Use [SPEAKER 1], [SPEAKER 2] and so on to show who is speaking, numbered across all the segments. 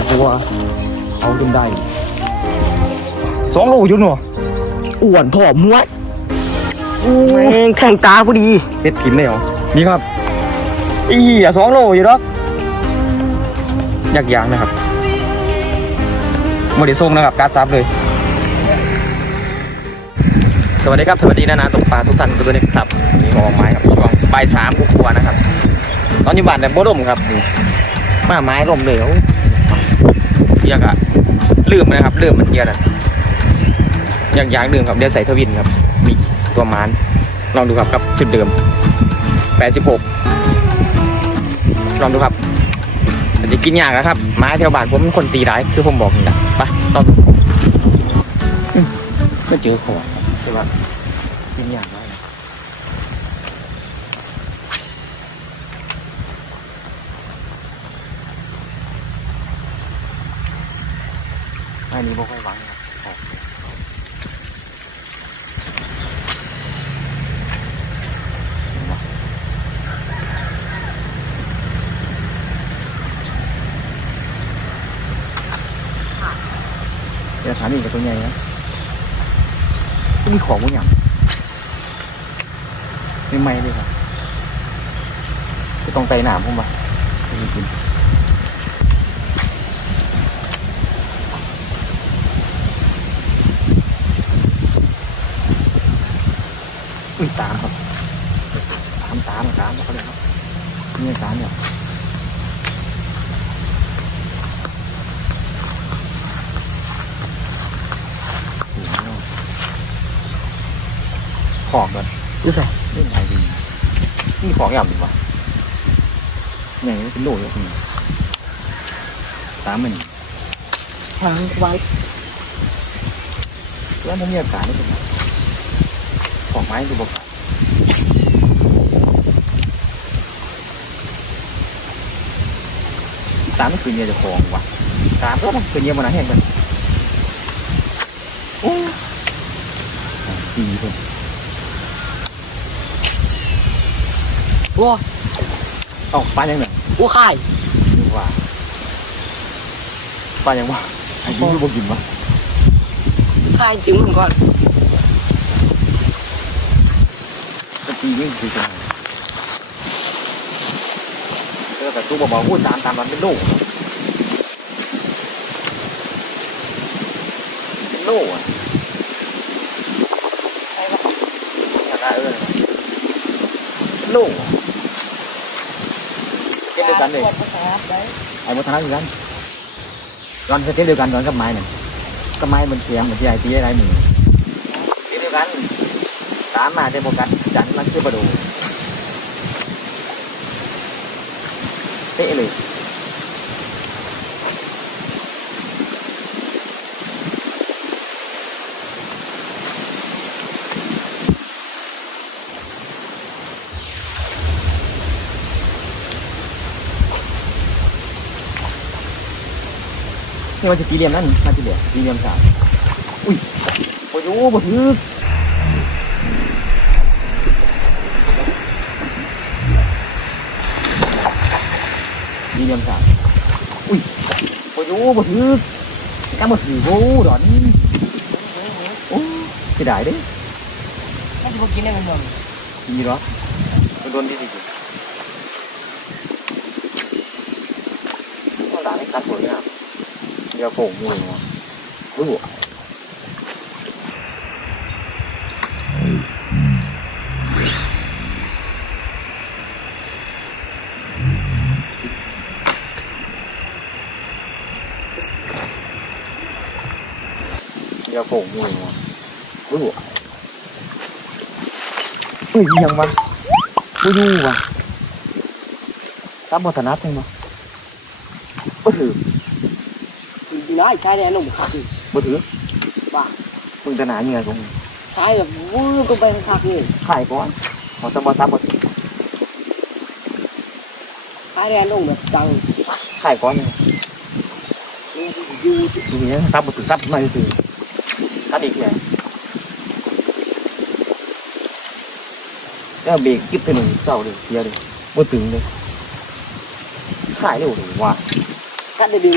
[SPEAKER 1] กว่าเอาจนได้สองโลอยู่หนู
[SPEAKER 2] อ้วนผอมมวดแม่งแทงตาพอดี
[SPEAKER 1] เป็ดกินเลยเหรอนี่ครับอีอะสองโลอยู่หรอกอยากยางนะครับโมเดลส่งนะครับการดซับเลย สวัสดีครับ สวัสดีนะนะตกปลาทุกท่านกันด้วยนะครับนี่หอไม้ครับช่วงบ่ายสามกว่าๆนะครับ ตอนอยู่บ้านแต่บ่ร่มครับนี่มาไม้ร่มเลยโอ้เกียกอะลืมนะครับลืมมันเกียร์อะอยากยางลืมครับเดี๋ยวใส่ทวินครับ มีตัวมานลองดูครับกับชุดเดิม86ลองดูครับมันจะกินยากนะครับไม้แถวบ้านผมเป็นคนตีร้ายคือผมบอกนี่แหละไปต้องไม่เจอขวดใช่ป่ะนยากแล้วนะอั นนี้บ่ค่อยหวังครับออกเดี๋ยวถามอีกกับตัวใหญ่นะมีของมั้งยังไม่ไหม่เลยครับก็ต้องไต่หนามผมปะไม่กิน อุ้ยตามครับตามตามตามเขาเลยครับนี่ตามเนี่ยโอ้โหของกัน
[SPEAKER 2] ดูใส่
[SPEAKER 1] เล่นไงดีนี่ของอย่างดีวะอย่างนี้เป็นโหลเลยนี่ตามมัน
[SPEAKER 2] ทางไว้
[SPEAKER 1] แล้วมันมีอากาศนี่เป็นไง ของไม้ดูบกาศตามไม่คืนเยียจะของวะตามก็ต้องคืนเยียมันนะแห้งกันโอ้ดีเพิ่น
[SPEAKER 2] วัว
[SPEAKER 1] เอ้าปลายังไง
[SPEAKER 2] วัวไข่
[SPEAKER 1] ดูว่าปลายังวะไอ้ที่บกินวะ
[SPEAKER 2] ไข่จึงมันก่อน
[SPEAKER 1] ตะกี้ยิ่งคือจังเออแต่ตู้เบาๆพูดตามตามมันเป็นโล่เป็นโล่อะอยากได้เออเป็นโล่อะเช่นเดียวกันเลยไอ้วัฒนธรรมกันย้อนเช่นเดียวกันย้อนกับไม้เนี่ยกับไม้มันเสียงเหมือนที่ไอ้ตีไอ้ไรมือเช่นเดียวกันตามมาเดโมกัน จันมันคือประดูเป๊ะเลยนี่ว่าจะตีเหลี่ยมนั่นมาตีเหลี่ยมตีเหลี่ยมสามอุ้ยโอ้ยโอ้บ่ถือ มีเรียมสามอุ้ยโอ้ยโอ้บ่ถือการบ่ถือโว้ดอนโอ้เสียดายเด้
[SPEAKER 2] ไม่ถูกกินได้เหมือนกัน
[SPEAKER 1] มีเหรอมันโดนที่สิก็ด่าให้คัดตัวเนี่ยเดี๋ยวโป่งมือวะรู้ เดี๋ยวโป่งมือวะรู้เฮ้ยยังวะไม่รู้วะตามบทนัดใช่ไหมบ่ถือ
[SPEAKER 2] ดีน้อยใช้ได้หนุ่มขับ
[SPEAKER 1] บ่ถือ
[SPEAKER 2] บ้า
[SPEAKER 1] มึงจะหนาเหงื่อกู
[SPEAKER 2] ใช้แบบวื้อก็ไปขับนี่
[SPEAKER 1] ขายก่อนขอสมบัติซับบ่ถือ
[SPEAKER 2] ใช้ได้หนุ่มแบบจัง
[SPEAKER 1] ขายก่อน
[SPEAKER 2] นี่อยู่
[SPEAKER 1] ที่นี้ซับบ่ถือซับไม่ถือ ซับอีกแค่แล้วเบรกกิ๊บไปหนึ่งเศร้าเลยเสียเลยบ่ถึงเลยขายเร็วเลยว่ะ
[SPEAKER 2] กัดได้ดึง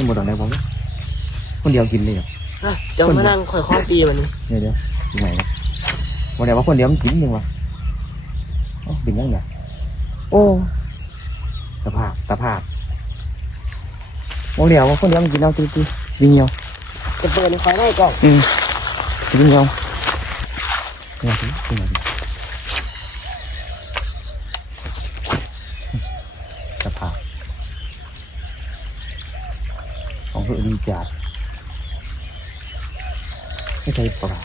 [SPEAKER 2] ไม่
[SPEAKER 1] บ่ต้องได้บ่วะคนเดียวกินเลยเหรอ
[SPEAKER 2] อะเจ้ามานั่งคอยข้อตีวันนี้
[SPEAKER 1] เดี๋ยวเดี๋ยวยังไงครับบ่ได้ว่าคนเดียวมันกินยังวะเอ้าเป็นยังไงโอ้สภาพสภาพบ่เดียวว่าคนเดียวมันกินเอาตีตียิงเหี่ยว
[SPEAKER 2] จะเปิดในคอยได้ก่อน
[SPEAKER 1] อืมยิงเหี่ยวเนี่ยสิเป็นไงสภาพ ของคือดีจัดไม่ใช่ปลา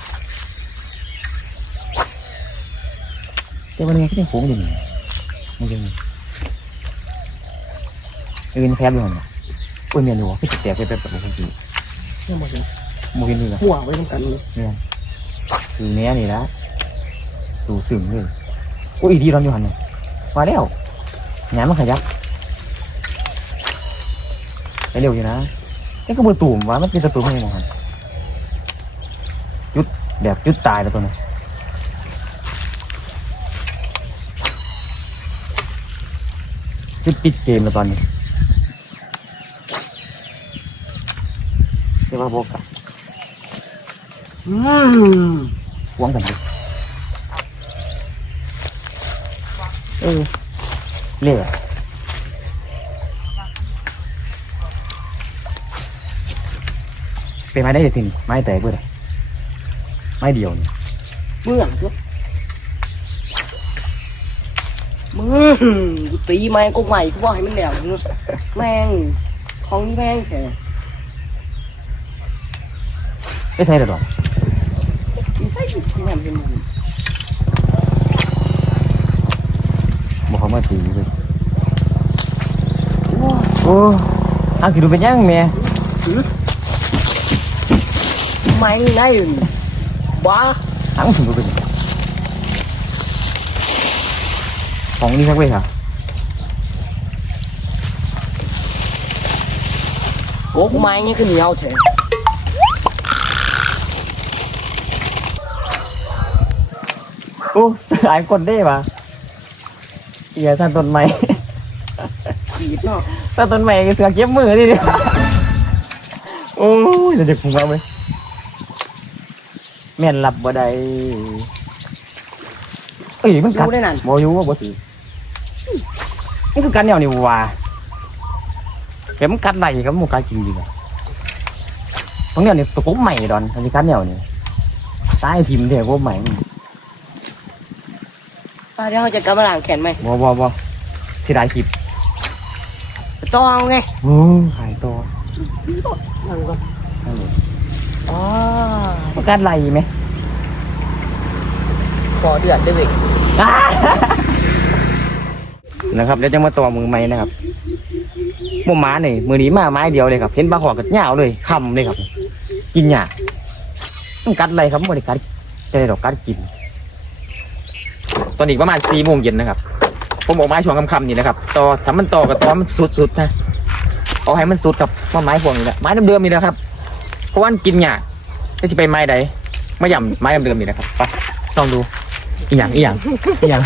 [SPEAKER 1] แต่วันนี้ก็ยังโค้งอยู่นี่มันยังเอ็นแคบอยู่เนี่ยโอ้ยเมียหนูก็จะแตกไปแบบแบบบางที
[SPEAKER 2] ยังหมดเลย
[SPEAKER 1] โมกินนี่นะ
[SPEAKER 2] หัวไว้ทำกันเลย
[SPEAKER 1] คือเนี้ยนี่ละดูสึงเลยโอ้ยอีดีร้อนอยู่หันเนี่ยมาแล้วงานมันขยับไปเร็วอยู่นะ นี่ก็มือตุ่มวะมันเป็นตะตุ่มให้มองหันยุดแบบยุดตายแล้วตัวนี้ยุดปิดเกมแล้วตอนนี้เรียกว่าโบกะ
[SPEAKER 2] อืม
[SPEAKER 1] หวงกันดิเออเละ เป็นไม้ได้จริงไม้แตกเพื่อไม้เดียวนี่
[SPEAKER 2] เมื่องจุ๊บมึงกูตีไม้กูใหม่กูว่าให้มันแหลมเนอะแม่งของนี่แม่งแค่
[SPEAKER 1] ไม่ใช่หรอก
[SPEAKER 2] ไม่ใช่อยู่ที่แหลมเป็นมึง
[SPEAKER 1] บอกเขามาตีเลย
[SPEAKER 2] โอ้ย
[SPEAKER 1] โอ้อาคิดดูเป็นยังแม่
[SPEAKER 2] ไม้นี่ได้อยู่บ้า
[SPEAKER 1] ทั้งถึงดูเป็นของนี่สักเว้ยค่ะ
[SPEAKER 2] โอ้ไม้นี่คือเหนียวเฉย
[SPEAKER 1] โอ้หลายคนได้ปะเหี้ยท่านต้นไม้
[SPEAKER 2] ขีดเนาะ
[SPEAKER 1] ท่านต้นไม้เสือเก็บมือดิเนี่ยโอ้ยเดี๋ยวจะคุ้มเอาไห มแม่นหลับบ่ได้เอ้ยมันกัด
[SPEAKER 2] รู้ได้นั่น
[SPEAKER 1] บ่อยู่ว่าบ่ถือนี่คือกันแนวนี่ว่าเข็มนกัดไหลครับมันกัดจริงดีเลยตรงเนี้ยนี่ตะกุบใหม่ดอนอันนี้กัดแนวนี่ตายทิมเดี๋ยวกุบใหม่นี่
[SPEAKER 2] ป้าเดี๋ยวเขาจะกำลังแขนไหม
[SPEAKER 1] บ่บ่บ่สิได้คลิป
[SPEAKER 2] ต้องไง
[SPEAKER 1] โอ้หายตัว
[SPEAKER 2] นั่งก่อน
[SPEAKER 1] นั่นเลย
[SPEAKER 2] อ๋อ
[SPEAKER 1] มัน กัดไหลไหม
[SPEAKER 2] ขอเดือดด้วยเวย
[SPEAKER 1] นะครับเดี๋ยวจะมาต่อมือไม้นะครับหมูหมาเนี่ยมือนี้มาไม้เดียวเลยครับ เห็นปลาหอกกับเหงาเลยคำเลยครับ กินหยามันกัดอะไรครับมันบริกัดจะได้ดอกกัดกิน ตอนนี้ประมาณสี่โมงเย็นนะครับ ผมออกไม้ช่วงค่ำๆนี่แหละครับต่อถ้ามันต่อกับต่อมันสุดๆนะเอาให้มันสุดกับว่าไม้พวงนี่แหละไม้เดิมๆนี่แหละครับเพราะว่ามันกินหยาก็ จะไปไม้ใดไม่ย่ำไม้เดิมๆนี่นะครับไปลองดูอีหยังอีหยังอีหยัง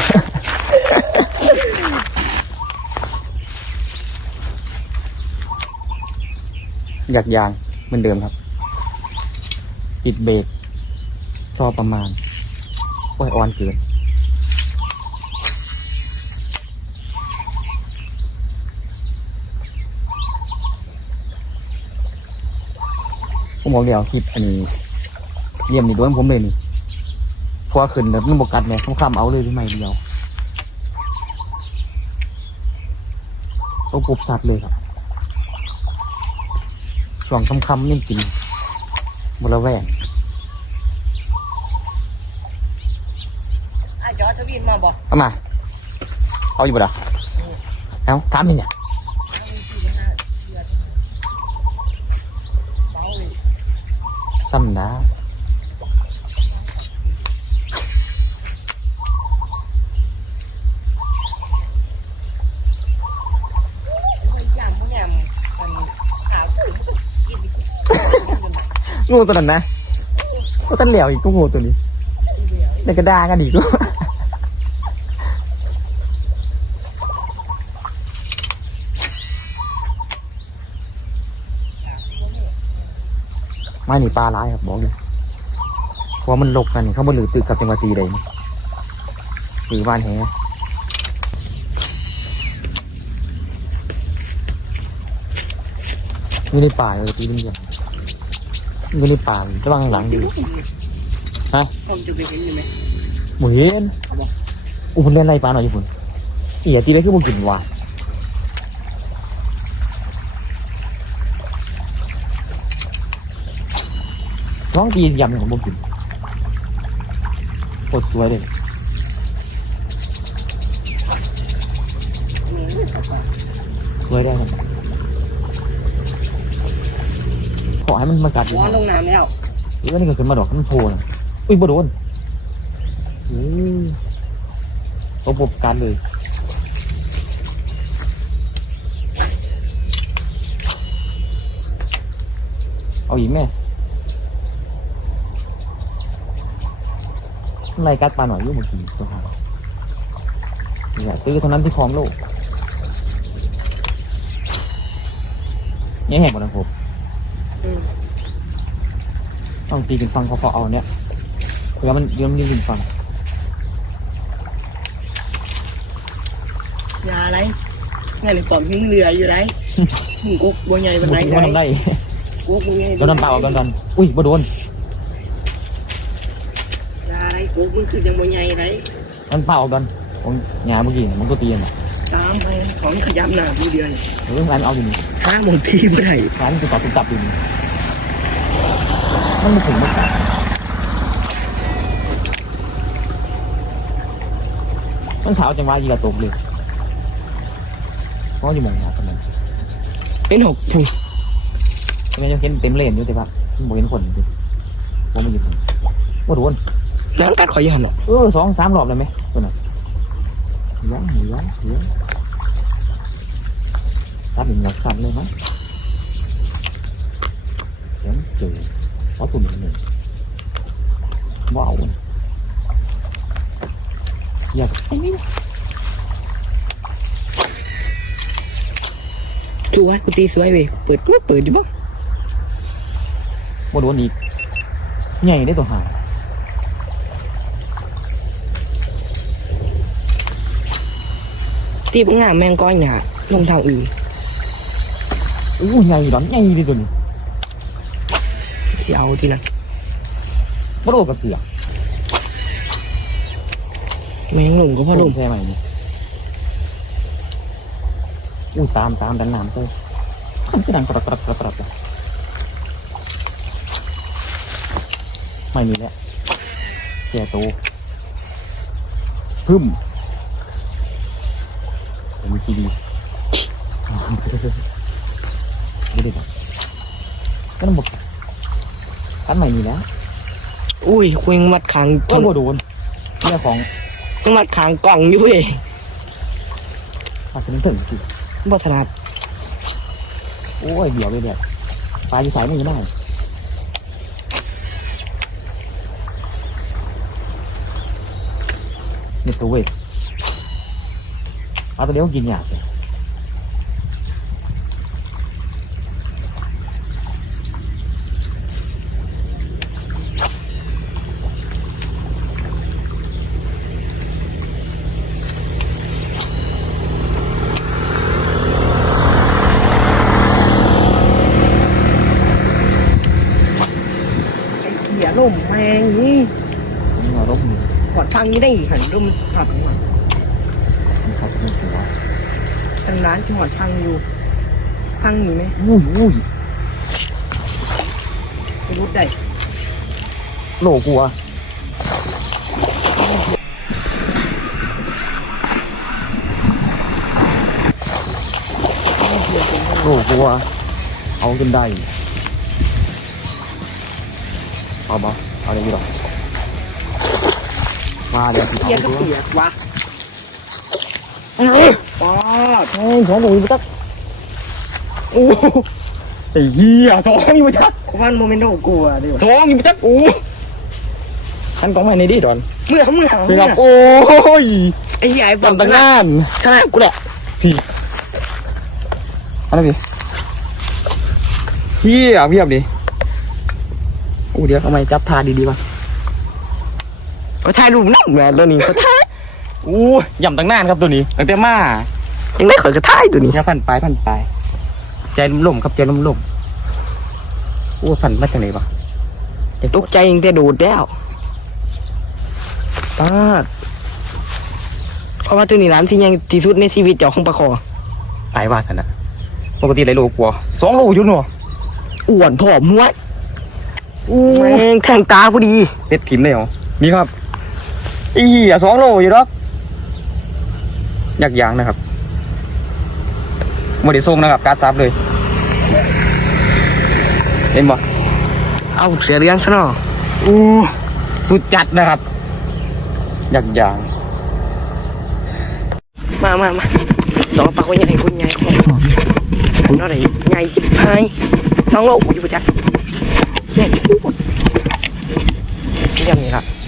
[SPEAKER 1] อยากยางเหมือนเดิมครับ ปิดเบรกชอบประมาณโอ้ยอ่อนเกินผมบอกเดี๋ยวคลิปอันนี้ เยี่ยมนี่โดนผมเลยนี่เพราะว่าขึ้นแบบมันบกัดเนี่ยคำๆเอาเลยที่ไม่เดียวต้องปุบสัตว์เลยครับช่วงคำๆนี่กินบละแวง
[SPEAKER 2] ไอ้จอทวินมาบอก
[SPEAKER 1] เอามา เอาอยู่บ่ดะเอาถามนี่เนี่ยซ้ำนะ
[SPEAKER 2] ยำพวกยำมันขาวกิน
[SPEAKER 1] งูตัวนั้นนะก็ตันเหลวอีกก็งูตัวนี้ในกระดากันอีกก็ไม่หนีปลาร้ายครับบอกเลยเพราะมันหลบกันนี่เขาบนหรือตึกกับจังหวัดตีเลยนี่ตีบ้านแฮนี่ในป่าเลยตีเป็นอย่าง นี่ในป่าจะวางหลังอยู่
[SPEAKER 2] ผมจะไปเห็นอยู่ไหม
[SPEAKER 1] หมูเห็นอุ้คุณเล่นไรปลาหน่อยญี่ปุ่นเอียตีได้คือบุกินว่ะท้องตียำของบุกินโคตรสวยเลยสวยได้ครับ อให้มันมากัดอยู่
[SPEAKER 2] ร้อน
[SPEAKER 1] นะ
[SPEAKER 2] ลงน้ำแล้ว
[SPEAKER 1] หรือว่านี่ก็ขึ้นมาดอกมันโผล่นะอุ้ยบ่โดนอือระบบการเลยเอาอีกแม่ไล่กัดปลาหน่อยอยุ่งเมื่อกี้ตัวหาเนี่ยซื้อเท่านั้นที่คลองโลกเนี่ยแหกหมดแล้วผม ต้องตีกันฟังเขาพอเอาเนี่ยเผื่อมันเดี๋ยวมันยิงกันฟัง
[SPEAKER 2] ยาอะไรนี่นในต่อมหิ้งเรืออยู่ไรหิ้งกุ๊กบัวใหญ่
[SPEAKER 1] บุ
[SPEAKER 2] บันได
[SPEAKER 1] กว่าทำได้
[SPEAKER 2] กุ๊กบัวใหญ่
[SPEAKER 1] โดนน้ำเปล่าเอาดันๆอุ้ยบ่โดน
[SPEAKER 2] ยาอะไรกุ๊กมันคือยังบัวใหญ่ไร
[SPEAKER 1] น้ำเปล่าเอาดันผมหยาเมื่อกี้น่ะมันก็ตีน
[SPEAKER 2] ตามไปของขยับหน้าดูเดือน
[SPEAKER 1] เออร้านเอาอยู่นี่
[SPEAKER 2] ห้างมงทีไม่ได้
[SPEAKER 1] ร้านจะต่อตุกตับอยู่นี่มันไม่ถึงไม่ถึงมันขาวจังหวะยีกระตกเลยเพราะอยู่หมองหาทำไม
[SPEAKER 2] เป็นหกถุง
[SPEAKER 1] ทำไมยังเห็นเต็มเลนอยู่แต่ว่ามันบ่เห็นคนจริงผมไม่ยินว่าโดน
[SPEAKER 2] น้ำกัดขอยอมหรอก
[SPEAKER 1] เออสองสามรอบเลยไหมตัวนั้นเลี้ยงเลี้ยงเลี้ยงตัดหนึ่งหลักสันเลยมั้ยเห็นเจอเพราะตัวนี้หนึ่งว้าวอยากไอ้นี่
[SPEAKER 2] สวยกูตีสวยเว้ยเปิดกูเปิด ดิบ้าง
[SPEAKER 1] ว่าโดนอีกใหญ่ได้ตัวหาง
[SPEAKER 2] ตีบังงามแมงก้อยหนาลงทางอื่น
[SPEAKER 1] อู้ใหญ่ดอนใหญ่ดิตัวนี้
[SPEAKER 2] สิเอาที่นั่น
[SPEAKER 1] ว่าโดนกระเสือก
[SPEAKER 2] แมงหลงก็พ่อลม
[SPEAKER 1] แค่ใหม่นี่อู้ตามตามดันน้ำเต้ขันก็ดังกระกระกระกระกระไม่มีแล้วแก่โตพึ่ม มีทีดีไม่ได้หรอกก็ต้องบอกกันใหม่มีแล้ว
[SPEAKER 2] อุ้ยคุยงมัดขาง
[SPEAKER 1] ก็บ่โดนเรื่องของ
[SPEAKER 2] ต้องมัดขางกล่องอยู่เว้ย
[SPEAKER 1] อาจจะเป็นถึงสิ
[SPEAKER 2] บ่ถนัด
[SPEAKER 1] โอ้ยเดี๋ยวเลยเนี่ยปลาอยู่สายมือได้เนี่ยตัวเวท เอาตัวเดียวกินยากเลย
[SPEAKER 2] ลมแรงนี่ลมกอดฟา
[SPEAKER 1] งนี่ได้เห็นลม
[SPEAKER 2] ขับมา ร้านจังหวัดฟังอยู่ฟังอยู่ไหม
[SPEAKER 1] อุ้ยอุ้ย
[SPEAKER 2] ไปรู้ได้
[SPEAKER 1] โลกลัวโลกลัวเอาจนได้เอาบ่เอาเลยดีกว่ามาเดี๋ยวสิ
[SPEAKER 2] เปียกก็
[SPEAKER 1] เอาตัว
[SPEAKER 2] เปียกวะ
[SPEAKER 1] เอ้ย
[SPEAKER 2] ป๊อด
[SPEAKER 1] เฮ้ยสองโลอยู่ตักโอ้ไอ้เหี้ยสองอยู่ตัก
[SPEAKER 2] เพราะว่าโมเมนต์โอ้กลัวดิวะ
[SPEAKER 1] สองอยู่ตักโอ้ขันกองมาในดีดอน
[SPEAKER 2] เมื่อเมื่อ
[SPEAKER 1] นี่
[SPEAKER 2] เมื่
[SPEAKER 1] ค
[SPEAKER 2] อ
[SPEAKER 1] รับโอ้ย
[SPEAKER 2] ไอ้เหี้ยไอ้บอ
[SPEAKER 1] บั
[SPEAKER 2] ม
[SPEAKER 1] นตั้งนาน
[SPEAKER 2] ชนะกูแหละพี่
[SPEAKER 1] อะไรพี่เฮียเพียบดิโอ้เดี๋ยวทำไมจับทาดีๆวะ
[SPEAKER 2] ก็ถ่ายรูปนั่งแหวนตัวนี้ก็ถ่าย
[SPEAKER 1] อู้ย่ำตั้งนานครับตัวนี้ตั้งแต่มา
[SPEAKER 2] ยังไม่ขอยก็ถ่ายตัวนี้
[SPEAKER 1] เนี่ยพันปลายพันปลายใจล่มๆครับใจล่มๆอู้พันมาจากไหนวะ
[SPEAKER 2] ตกใจยังแต่โดดแล้วป๊าดเพราะว่าตัวนี้ร้านที่ยังที่สุดในชีวิตเจ้าของปลาคอ
[SPEAKER 1] ตายวาสนะปกติไรโลกลัวสองโลอยู่หนู
[SPEAKER 2] อ้วนผอมห้วย
[SPEAKER 1] อู้
[SPEAKER 2] แม่งแทงตาพอดี
[SPEAKER 1] เป็ดพิมพ์เลยเหรอนี่ครับอีเหี้ยสองโลอยู่หรอกอยากยางนะครับ โมเดลส่งนะครับการดซับเลยเห็นบ่
[SPEAKER 2] เอาเสียเรื่องซะหน่อ
[SPEAKER 1] อู้สุดจัดนะครับอยากยาง
[SPEAKER 2] มามามาต่อปลาคนใหญ่คนใหญ่ของผมเท่าไหร่ใหญ่สิบห้าสองโลอยู่ปะจ๊ะเนี่ยเรื่องนี้ครับ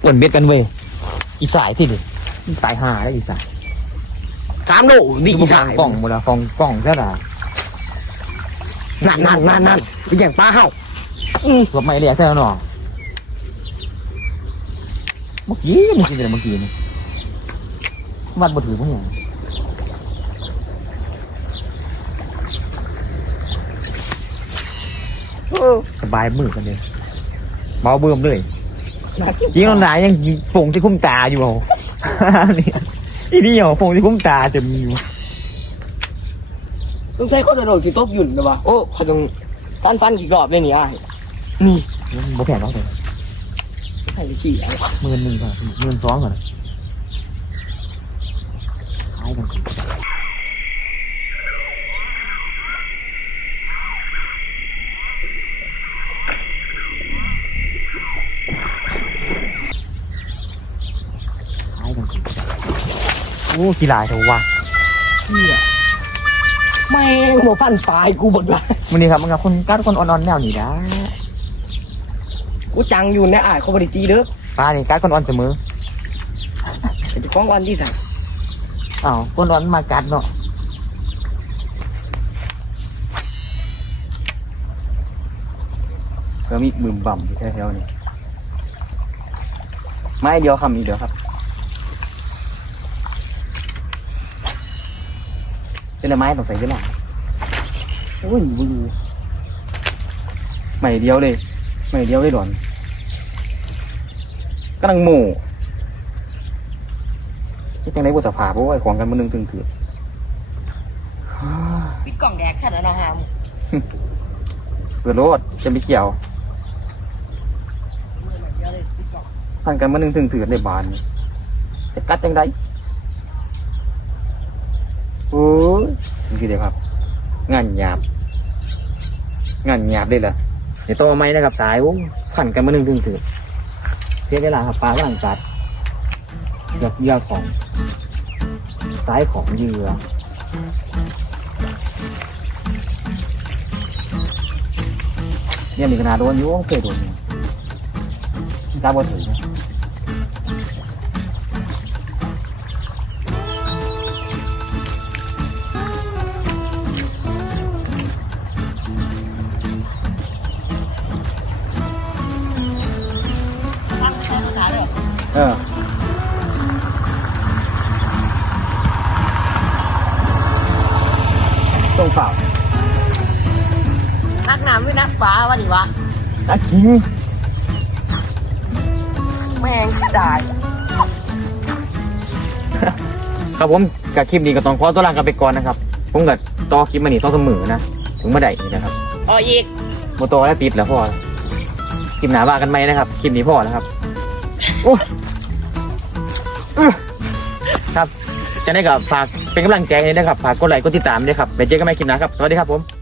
[SPEAKER 1] เปิดเบ็ดกันเว้ยอีสายที่ดิสายหาแล้วอีสาย
[SPEAKER 2] สามโลดีสาย
[SPEAKER 1] กล่องหมดละกล่องกล่องแค่ไหน
[SPEAKER 2] นั่นนั่นนั่นนั่นเป็นอย่างปลาเห่า
[SPEAKER 1] เกือบไม่เรียกแค่แล้วเนาะเมื่อกี้เมื่อกี้เป็นเมื่อกี้นี่วัดบ่ถือพวกอย่างสบายมือกันเลยเบาเบิ่มเลย จริงแล้วหนายังฝงที่คุ้มตาอยู่เอานี่อีนี่เหรอฝงที่คุ้มตาจะมีอยู่
[SPEAKER 2] ต้องใช้ข้อกระโดดที่โต๊ะหยุ่นนะวะโอ้เขาต้องฟันฟันกี่รอบเลยนี่ไอ้นี่
[SPEAKER 1] บ่แพงเนาะแต่
[SPEAKER 2] ใส่กี่อะไร
[SPEAKER 1] หมื่นหนึ่งก่อนหมื่นสองก่อนขายกันขาย กันโอ้กีฬาเถอะวะ
[SPEAKER 2] เหี้ยแม่งหัวพันตายกูหมดละ
[SPEAKER 1] วันนี้ครับมันกับคนกัดคนอ่อนๆแนวนี้นะ
[SPEAKER 2] กูจังอยู่ในอ่ายเขาบริตีเด้อ
[SPEAKER 1] ปลานี่กัดคนอ่อนเสมอ
[SPEAKER 2] เป็นเจ้าของวันที่สั่ง
[SPEAKER 1] อ้าวคนอ่อนมากัดเนาะ
[SPEAKER 3] ก็มีบึมบ่ำอยู่แถวๆนี่ไม้เดียวคำนี้เดียวครับ เส้นไม้ต้องใส่เยอะหน่อยโอ้ยบูไม้เดียวเลยไม้เดียวเลยหลอนกำลังโม่ที่จังไรบุษภาเพราะว่าไอ้ของกันมันนึงตึงเถื่อน
[SPEAKER 2] ปิดกล่องแดกแค่นั้นนะฮะ
[SPEAKER 3] เปิดรถจะไม่เกี่ยวทางกันมันนึงตึงเถื่อนในบ้านนี่จะกัดจังได โอ้ยนี่คือเดี๋ยวครับ งานหยาบ งานหยาบเลยล่ะ
[SPEAKER 1] เดี๋ยวโตไหมนะครับ สายโอ้ขันกันมาหนึ่งถึงถือเสียเวลาครับปลาว่างกัดเหยือกเหยื่อของ สายของเหยื่อ
[SPEAKER 3] เนี่ยมีขนาดโดนอยู่เคยโดนอยู่กล้าบ่ถือนะ
[SPEAKER 2] ตั้ เอ
[SPEAKER 3] อส่งเปล่า
[SPEAKER 2] นักน้ำด้วยนักฟ้าวะนี่วะ
[SPEAKER 3] ตาคิง
[SPEAKER 2] แม่งตาย
[SPEAKER 1] ครับผมกับคลิปนี้ก็ต้องขอตัวลากันไปก่อนนะครับ ผมกับต่อคลิปมานี่ต้องเสมอนะ ถึงเมื่อใดนี่นะครับ
[SPEAKER 2] อ๋ออีก
[SPEAKER 1] โมโตแล้วติดแล้วพ่อคลิปหนาว่ากันไหมนะครับ คลิปนี้พ่อแล้วครับโอ้อื้ จะได้กับฝากเป็นกำลังใจให้นะครับฝากกดไลค์กดติดตามด้วยครับไปเจอกันใหม่คลิปหน้าครับสวัสดีครับผม